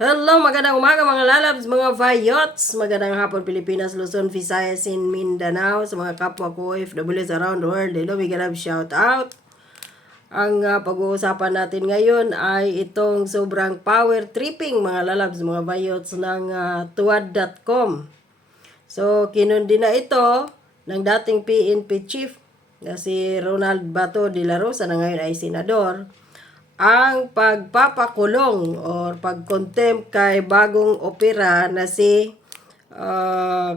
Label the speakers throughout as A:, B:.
A: Hello, magandang umaga mga lalabs, mga vayots. Magandang hapon Pilipinas, Luzon, Visayas, and Mindanao. Sa mga kapwa ko OFWs around the world, hello, big love shout out. Ang ah, pag-uusapan natin ngayon ay itong sobrang power tripping mga lalabs, mga vayots ng ah, tuwad.com. So, kinundi na ito ng dating PNP chief na si Ronald Bato de la Rosa na ngayon ay senador ang pagpapakulong or pagkontempt kay bagong opera na si uh,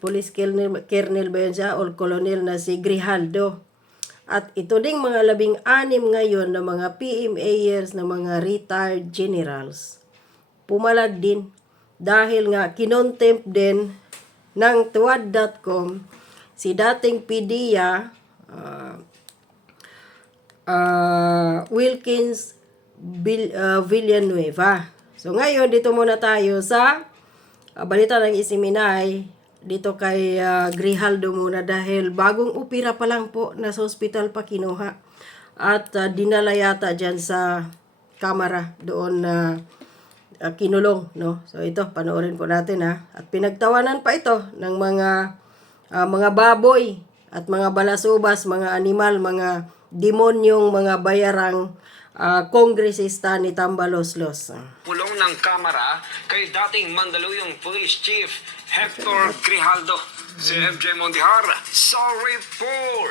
A: Police Colonel, Colonel ba yun siya or Colonel na si Grijaldo. At ito ding mga labing anim ngayon na mga PMAers na mga retired generals. Pumalag din dahil nga kinontempt din ng tuwad.com si dating PDIA uh, uh, Wilkins Bill, uh, Villanueva. So ngayon, dito muna tayo sa uh, balita ng Isiminay. Dito kay uh, Grijaldo muna dahil bagong upira pa lang po na sa hospital pa kinuha. At uh, dinala yata dyan sa kamera doon na uh, kinulong. No? So ito, panoorin po natin ha. At pinagtawanan pa ito ng mga uh, mga baboy at mga balasubas, mga animal, mga demonyong mga bayarang uh, kongresista ni Tambaloslos.
B: Pulong ng Kamara kay dating Mandaluyong Police Chief Hector Grijaldo. Si MJ Mondihar, sorry for!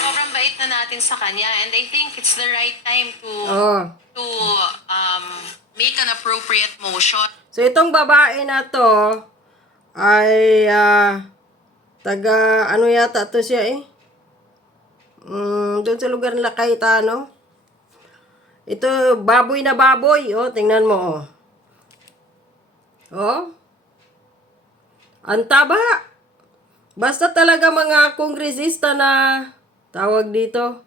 C: sobrang bait na natin sa kanya and I think it's the right time to
A: Oh.
C: to um make an appropriate motion.
A: So itong babae na to ay ah, taga ano yata to siya eh. Mm, doon sa lugar nila Cayetano. Ito baboy na baboy, oh, tingnan mo oh. Oh. Ang taba. Basta talaga mga kongresista na tawag dito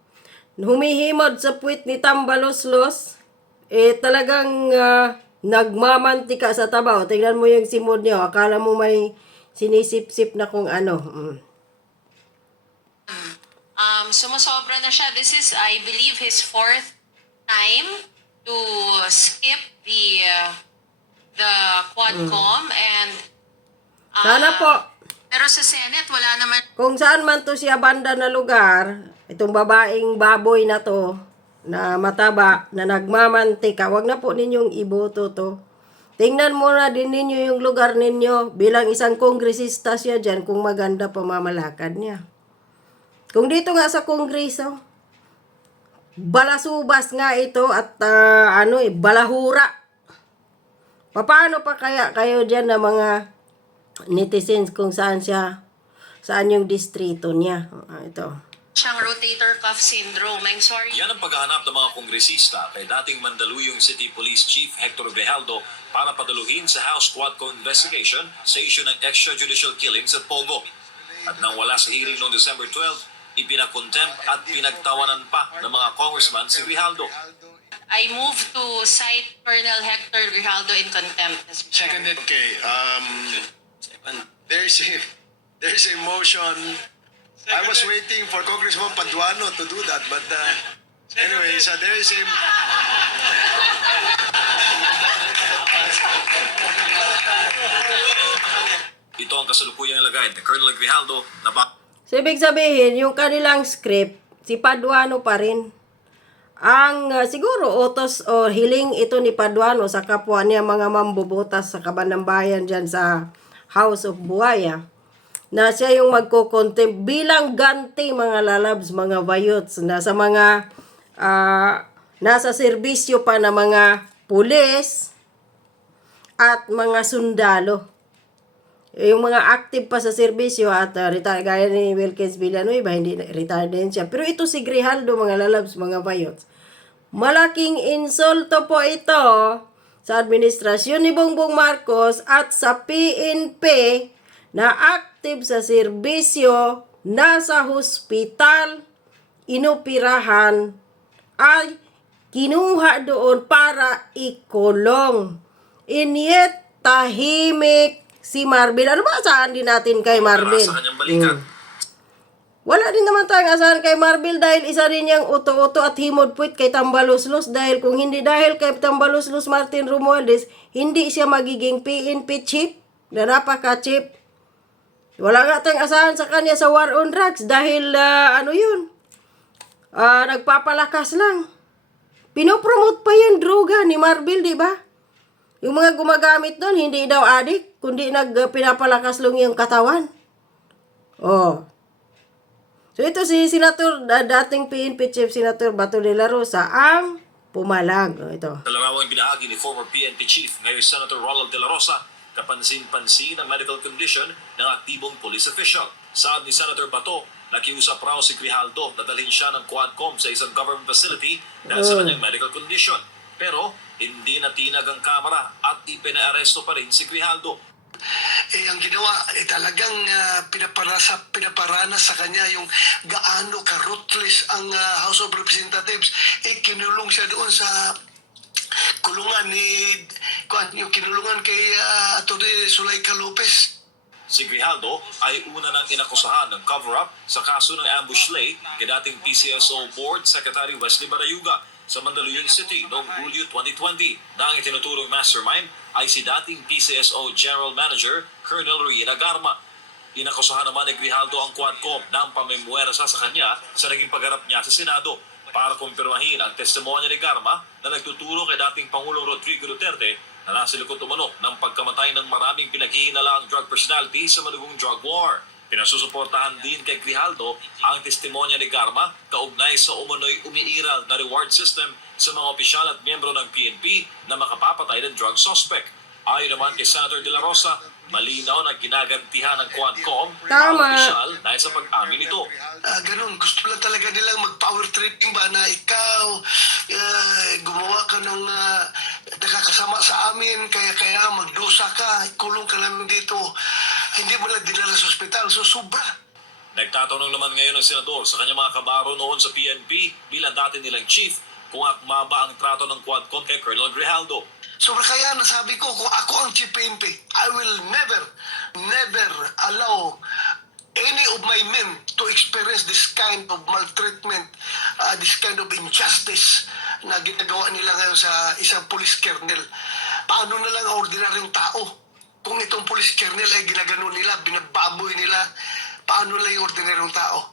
A: humihimod sa puwit ni Tambaloslos eh talagang ah, nagmamantika sa taba. O, tingnan mo yung simod niya. Akala mo may sinisip-sip na kung ano. Mm.
C: Um sumusobra na siya. This is I believe his fourth time to skip the uh, the Quadcom and uh,
A: Sana po,
C: pero sa Senate wala naman
A: kung saan man to siya banda na lugar, itong babaeng baboy na to, na mataba, na nagmamantika, wag na po ninyong iboto to. Tingnan muna din ninyo yung lugar ninyo bilang isang kongresista siya dyan kung maganda pamamalakad niya. Kung dito nga sa kongreso, balasubas nga ito at ah, ano eh, balahura. Paano pa kaya kayo dyan na mga netizens kung saan siya, saan yung distrito niya. Ah, ito.
C: Siyang rotator cuff syndrome. I'm sorry.
D: Yan ang paghahanap ng mga kongresista kay dating Mandaluyong City Police Chief Hector Grijaldo para padaluhin sa House Quadco investigation sa issue ng extrajudicial killings at Pogo. At nang wala sa hearing noong December 12, ipinakontempt at pinagtawanan pa ng mga congressman si Grijaldo.
C: I move to cite Colonel Hector Grijaldo in contempt. Mr. Chair.
E: Seconded. Okay, um, there's a, there's a motion. I was waiting for Congressman Paduano to do that, but uh, anyway, so there is a,
D: Ito ang kasalukuyang lagay ni Colonel Grijaldo na ba
A: So, ibig sabihin, yung kanilang script, si Paduano pa rin. Ang ah, siguro utos o hiling ito ni Paduano sa kapwa niya mga mambubutas sa kabanang bayan dyan sa House of Buaya na siya yung magko-contempt bilang ganti mga lalabs, mga vayots na sa mga ah, nasa serbisyo pa na mga pulis at mga sundalo. Yung mga active pa sa serbisyo at uh, retired, gaya ni Wilkins Villanueva, hindi retired din siya. Pero ito si Grijaldo, mga lalabs, mga bayots. Malaking insulto po ito sa administrasyon ni Bongbong Marcos at sa PNP na active sa serbisyo, nasa hospital, inoperahan, ay kinuha doon para ikulong. And yet, tahimik si Marvin. Ano ba saan din natin kay Marvin? Mm. Wala din naman tayong asahan kay Marvel dahil isa rin niyang uto-uto at himod puwit kay Tambaluslos dahil kung hindi dahil kay Tambaluslos Martin Romualdez, hindi siya magiging PNP chief na napaka-chief. Wala nga tayong asahan sa kanya sa war on drugs dahil ah, ano yun, ah, nagpapalakas lang. Pinopromote pa yung droga ni Marvel, di ba? Yung mga gumagamit doon, hindi daw adik, kundi nag uh, pinapalakas lang yung katawan. Oh. So ito si Senator, da- dating PNP Chief Senator Bato de Rosa, ang pumalag. Oh, ito.
D: Sa larawang binahagi ni former PNP Chief Mayor Senator Ronald De La Rosa, kapansin-pansin ang medical condition ng aktibong police official. Saad ni Senator Bato, nakiusap raw si Grijaldo na dalhin siya ng Quadcom sa isang government facility dahil sa kanyang medical condition. Pero hindi natinag ang kamera at ipinaaresto pa rin si Grijaldo.
F: eh, ang ginawa eh, talagang uh, pinaparasa, pinaparanas sa kanya yung gaano ka-ruthless ang ah, House of Representatives. Eh, kinulong siya doon sa kulungan ni kuan yung kinulungan kay uh, Atty. Sulaika Lopez.
D: Si Grijaldo ay una nang inakusahan ng cover-up sa kaso ng ambush lay kay dating PCSO Board Secretary Wesley Barayuga sa Mandaluyong City noong Hulyo 2020 na ang itinuturong mastermind ay si dating PCSO General Manager Colonel Riena Garma. Inakusahan naman ni Grijaldo ang Quadcom ng pamimuwersa sa kanya sa naging pagharap niya sa Senado para kumpirmahin ang testimonya ni Garma na nagtuturo kay dating Pangulong Rodrigo Duterte na nasa likod umano ng pagkamatay ng maraming pinaghihinalaang drug personality sa malugong drug war. Pinasusuportahan din kay Grijaldo ang testimonya ni Garma kaugnay sa umano'y umiiral na reward system sa mga opisyal at miyembro ng PNP na makapapatay ng drug suspect. Ayon naman kay Senator De La Rosa, malinaw na ginagantihan ng Quadcom
A: Tama.
D: opisyal dahil sa pag-amin nito.
F: Ah, ganun. Gusto lang talaga nilang mag-power tripping ba na ikaw ah, gumawa ka ng ah, nakakasama sa amin kaya kaya magdusa ka, kulong ka namin dito. Hindi mo lang dinala sa ospital. So, sobra.
D: Nagtatanong naman ngayon ng senador sa kanyang mga kabaro noon sa PNP bilang dati nilang chief kung akma ba ang trato ng Quadcom kay Colonel Grijaldo.
F: Sobra kaya nasabi ko, kung ako ang chief PNP, I will never, never allow any of my men to experience this kind of maltreatment, uh, this kind of injustice na ginagawa nila ngayon sa isang police colonel. Paano na lang ang ordinaryong tao? Kung itong police colonel ay ginagano nila, binababoy nila, paano lang yung ordinaryong tao?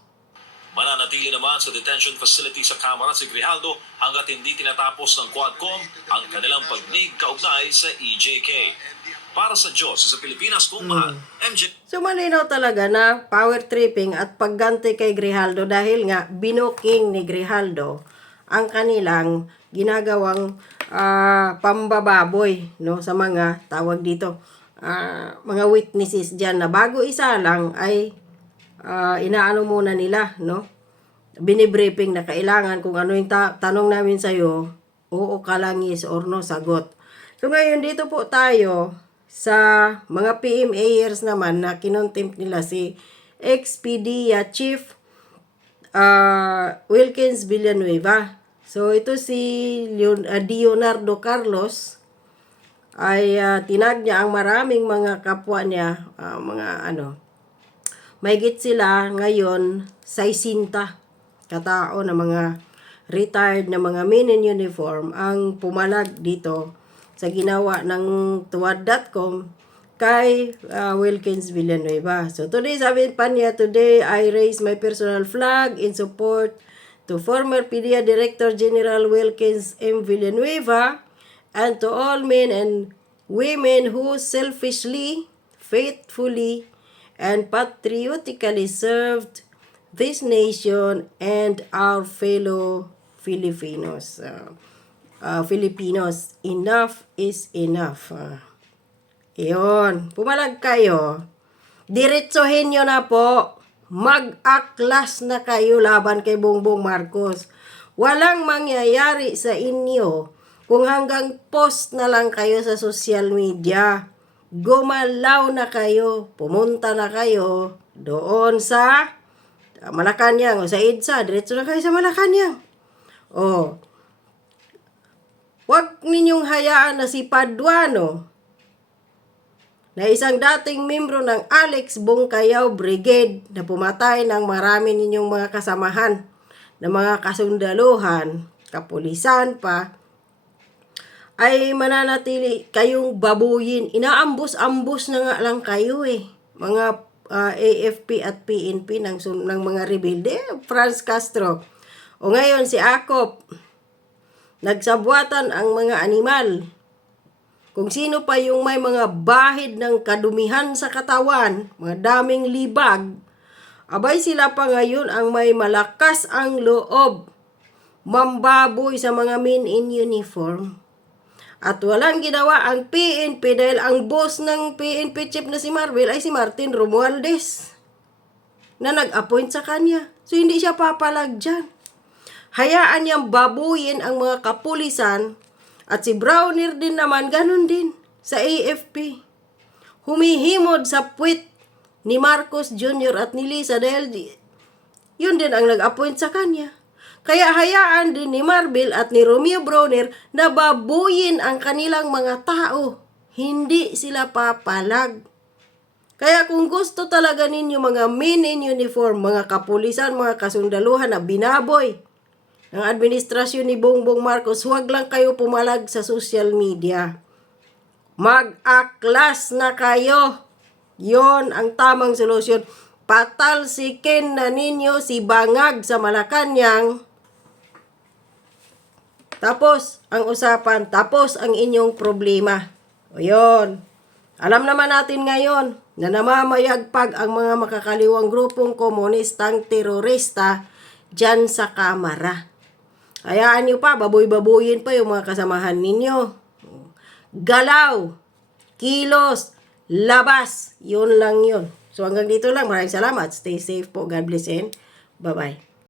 D: Mananatili naman sa detention facility sa Kamara si Grijaldo hanggat hindi tinatapos ng Quadcom ang kanilang pagnig kaugnay sa EJK. Para sa Diyos sa Pilipinas kung mahal, MJ.
A: So malinaw talaga na power tripping at pagganti kay Grijaldo dahil nga binuking ni Grijaldo ang kanilang ginagawang ah, pambababoy no sa mga tawag dito ah, mga witnesses diyan na bago isa lang ay ah, inaano muna nila no? Binibriefing na kailangan kung ano yung ta- tanong namin sa iyo oo ka lang yes or no sagot. So ngayon dito po tayo sa mga PMAers naman na kinontempt nila si Expedia Chief uh, Wilkins Villanueva. So ito si Leon, uh, Leonardo Carlos. Ay uh, tinag niya ang maraming mga kapwa niya, uh, mga ano, Mahigit sila ngayon sa isinta katao na mga retired na mga men in uniform ang pumalag dito sa ginawa ng tuwad.com kay uh, Wilkins Villanueva. So today sabi pa niya, today I raise my personal flag in support to former PDEA Director General Wilkins M. Villanueva and to all men and women who selfishly, faithfully, and patriotically served this nation and our fellow Filipinos. Uh, uh, Filipinos, enough is enough. Uh, iyon, pumalag kayo. Diretsohin nyo na po. Mag-aklas na kayo laban kay Bongbong Marcos. Walang mangyayari sa inyo kung hanggang post na lang kayo sa social media. Gumalaw na kayo, pumunta na kayo doon sa Malacanang o sa EDSA. Diretso na kayo sa Malacanang. Oh. Huwag ninyong hayaan na si Paduano na isang dating membro ng Alex Bongkayaw Brigade na pumatay ng marami ninyong mga kasamahan na mga kasundaluhan, kapulisan pa, ay mananatili kayong babuyin. Inaambus-ambus na nga lang kayo eh. Mga ah, AFP at PNP ng, ng mga rebelde. Eh, Franz Castro. O ngayon si Akop, nagsabuatan ang mga animal. Kung sino pa yung may mga bahid ng kadumihan sa katawan, mga daming libag, abay sila pa ngayon ang may malakas ang loob, mambaboy sa mga men in uniform. At walang ginawa ang PNP dahil ang boss ng PNP chief na si Marvel ay si Martin Romualdez na nag-appoint sa kanya. So hindi siya papalag dyan. Hayaan niyang babuyin ang mga kapulisan at si Browner din naman ganun din sa AFP. Humihimod sa puwit ni Marcos Jr. at ni Lisa dahil yun din ang nag-appoint sa kanya. Kaya hayaan din ni Marvel at ni Romeo Browner na babuyin ang kanilang mga tao. Hindi sila papalag. Kaya kung gusto talaga ninyo mga men in uniform, mga kapulisan, mga kasundaluhan na binaboy ng administrasyon ni Bongbong Marcos, huwag lang kayo pumalag sa social media. Mag-aklas na kayo. Yon ang tamang solusyon. Patalsikin na ninyo si Bangag sa Malacanang. Tapos ang usapan, tapos ang inyong problema. O yun. Alam naman natin ngayon na namamayagpag ang mga makakaliwang grupong komunistang terorista dyan sa kamara. Hayaan nyo pa, baboy-baboyin pa yung mga kasamahan ninyo. Galaw, kilos, labas, yun lang yun. So hanggang dito lang, maraming salamat. Stay safe po. God bless and bye-bye.